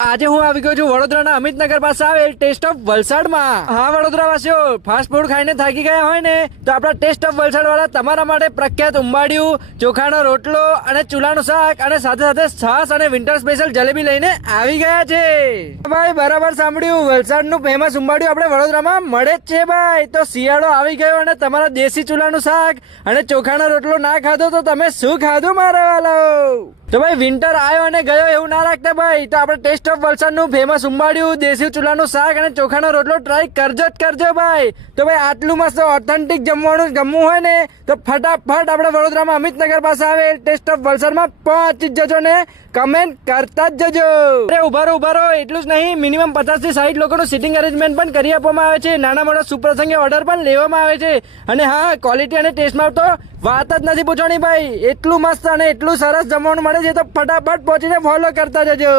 આજે હું આવી ગયો છું વડોદરાના અમિતનગર પાસે આવેલ ટેસ્ટ ઓફ વલસાડમાં। હા વડોદરા વાસીઓ, ફાસ્ટ ફૂડ ખાઈને થાકી ગયા હોય ને તો આપણા ટેસ્ટ ઓફ વલસાડ વાળા તમારા માટે પ્રખ્યાત ઉંબાડિયું, ચોખાનો રોટલો અને ચૂલાનું શાક અને સાથે સાથે છાસ અને વિન્ટર સ્પેશિયલ જલેબી લઈને આવી ગયા છે। ભાઈ બરાબર સાંભળ્યું, વલસાડનું ફેમસ ઉંબાડિયું આપણે વડોદરામાં મળે જ છે ભાઈ। તો શિયાળો આવી ગયો અને તમારા દેશી ચૂલાનું શાક અને ચોખાનો રોટલો ના ખાધો તો તમે શું ખાધું મારા વાલાઓ? તો ભાઈ વિન્ટર આવ્યો અને ગયો એવું ના રાખતા ભાઈ, તો આપણે ટેસ્ટ ઓફ વલસાડનું ફેમસ ઉંબાડિયું, દેશી ચૂલાનું શાક અને ચોખાનો રોટલો ટ્રાય કરજો જ કરજો ભાઈ। તો ભાઈ આટલું મસ્ત ઓથેન્ટિક જમવાનું જમવું હોય ને તો ફટાફટ આપણે વડોદરામાં અમિતનગર પાસે આવે ટેસ્ટ ઓફ વલસાડમાં પહોંચી જજો ને કમેન્ટ કરતા જ જજો। અરે ઉભા રહો, એટલું જ નહીં, મિનિમમ 50 થી 60 લોકોનું સિટિંગ અરેન્જમેન્ટ પણ કરી આપવામાં આવે છે। નાના મોટા સુપ્રસંગે ઓર્ડર પણ લેવામાં આવે છે અને હા, ક્વોલિટી અને ટેસ્ટમાં તો વાત જ નથી પૂછવાની ભાઈ। એટલું મસ્ત અને એટલું સરસ જમવાનું મળે છે, તો ફટાફટ પહોંચીને ફોલો કરતા જજો।